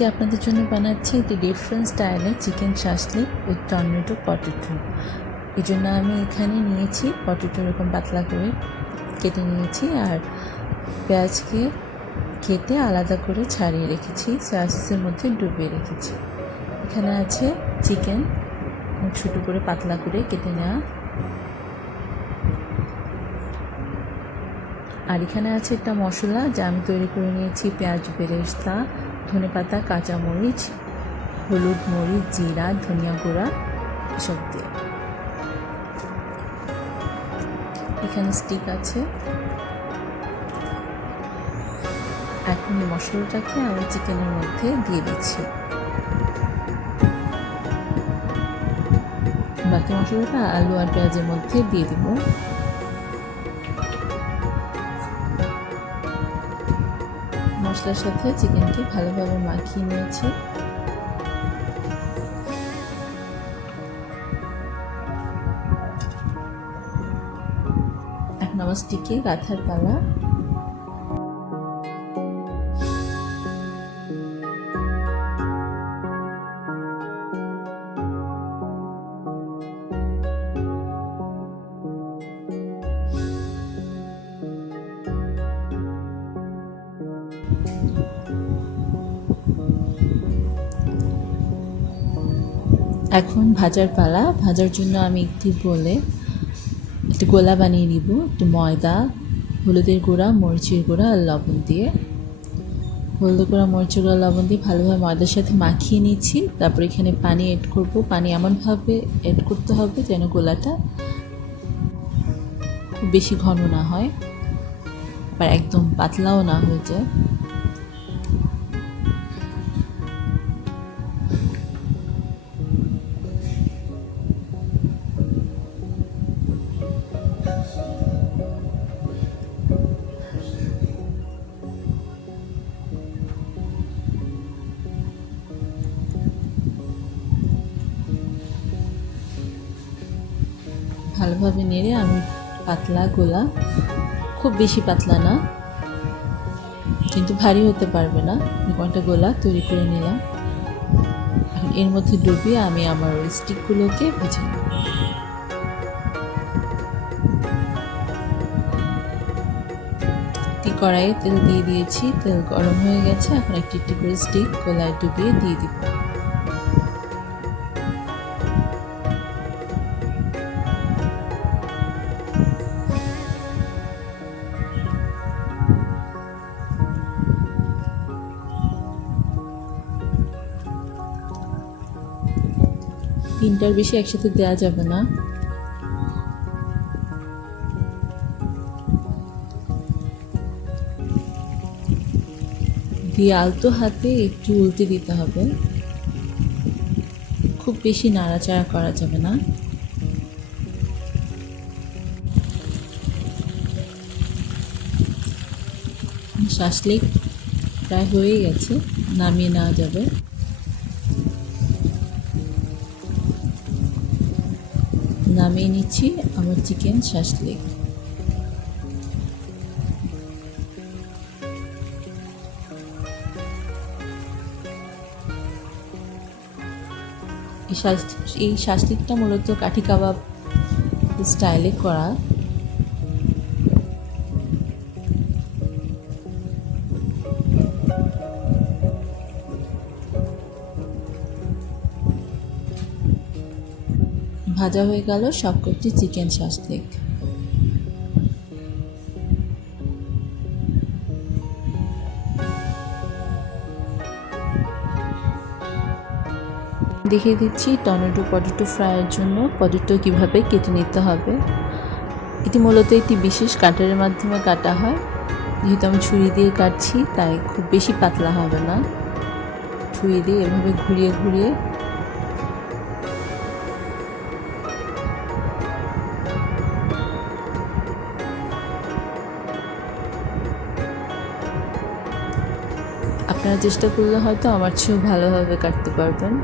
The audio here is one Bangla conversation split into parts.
আজকে আপনাদের জন্য বানাচ্ছি একটি ডিফারেন্ট স্টাইলে chicken shashlik with tomato potato. এই জন্য আমি এখানে নিয়েছি পটেটো এরকম পাতলা করে কেটে নিয়েছি, আর পেঁয়াজকে কেটে আলাদা করে ছাড়িয়ে রেখেছি, সয়া সসের মধ্যে ডুবিয়ে রেখেছি। এখানে আছে চিকেন ছোটো করে পাতলা করে কেটে নেওয়া, আর এখানে আছে একটা মশলা যা আমি তৈরি করে নিয়েছি পেঁয়াজ বেরেস্তা, ধনেপাতা, কাঁচামরিচ, হলুদ, মরিচ, জিরা, ধনিয়া গুঁড়া এসব দিয়ে। এখানে স্টিক আছে। এখন এই মশলাটাকে আমি চিকেনের মধ্যে দিয়ে দিচ্ছি। বাকি মশলাটা আলু আর পেঁয়াজের মধ্যে দিয়ে দিব। মশলার সাথে চিকেনকে ভালোভাবে মাখিয়ে নিয়েছি। এখন আমার স্টিকে গাঁথার পালা। এখন ভাজার পালা। ভাজার জন্য আমি একটি গোলা বানিয়ে নিব। একটু ময়দা, হলুদের গুঁড়া, মরিচের গুঁড়া আর লবণ দিয়ে, হলুদের গুঁড়া, মরিচের গুঁড়া, লবণ দিয়ে ভালোভাবে ময়দার সাথে মাখিয়ে নিচ্ছি। তারপর এখানে পানি অ্যাড করব। পানি এমনভাবে অ্যাড করতে হবে যেন গোলাটা খুব বেশি ঘন না হয়, আবার একদম পাতলাও না হয়ে যায়। ভালোভাবে নেড়ে আমি পাতলা গোলা, খুব বেশি পাতলা না কিন্তু ভারী হতে পারবে না, এরকম একটা গোলা তৈরি করে নিলাম। এখন এর মধ্যে ডুবিয়ে আমি আমার ওই স্টিকগুলোকে ভেজে নেব। কড়াইয়ে তেল দিয়ে দিয়েছি, তেল গরম হয়ে গেছে। এখন একটি একটি করে স্টিক গোলায় ডুবিয়ে দিয়ে দিব। তিনটার বেশি একসাথে দেওয়া যাবে না। দিয়ে আলতো হাতে একটু উল্টে দিতে হবে, খুব বেশি নাড়াচাড়া করা যাবে না। শাসলিক প্রায় হয়ে গেছে, নামিয়ে নেওয়া যাবে। নামিয়ে নিচ্ছি আমার চিকেন শাসলিক। এই শাসলিকটা মূলত কাঠি কাবাব স্টাইলে করা। ভাজা হয়ে গেল সবকটি চিকেন শাসলিক। দেখিয়ে দিচ্ছি টমেটো পটেটো ফ্রাইয়ের জন্য পটেটো কিভাবে কেটে নিতে হবে। এটি মূলত একটি বিশেষ কাটারের মাধ্যমে কাটা হয়। যেহেতু আমি ছুরি দিয়ে কাটছি তাই খুব বেশি পাতলা হবে না। ছুরি দিয়ে এভাবে ঘুরিয়ে ঘুরিয়ে আপনারা চেষ্টা করলে হয়তো আমার চেয়েও ভালোভাবে কাটতে পারবেন।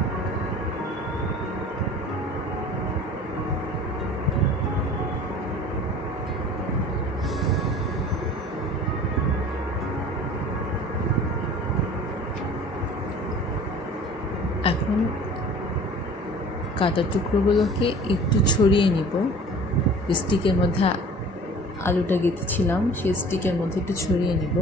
কাটা টুকরোগুলোকে একটু ছড়িয়ে নিব। স্টিকের মধ্যে আলুটা গেঁথেছিলাম, সেই স্টিকের মধ্যে একটু ছড়িয়ে নিব।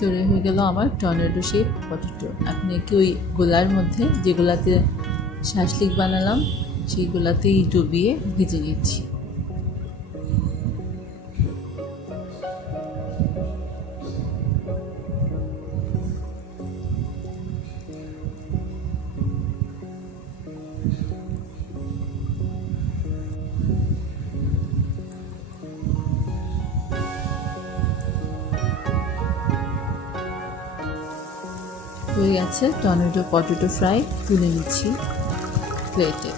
তৈরি হয়ে গেল আমার টর্নেডো শেপ পটেটো। আপনি কি ওই গোলার মধ্যে যেগুলাতে শাসলিক বানালাম সেইগুলাতেই ডুবিয়ে ভেজে নিচ্ছি। হয়ে গেছে টর্নেডো পটেটো ফ্রাই, তুলে নিচ্ছি প্লেটে।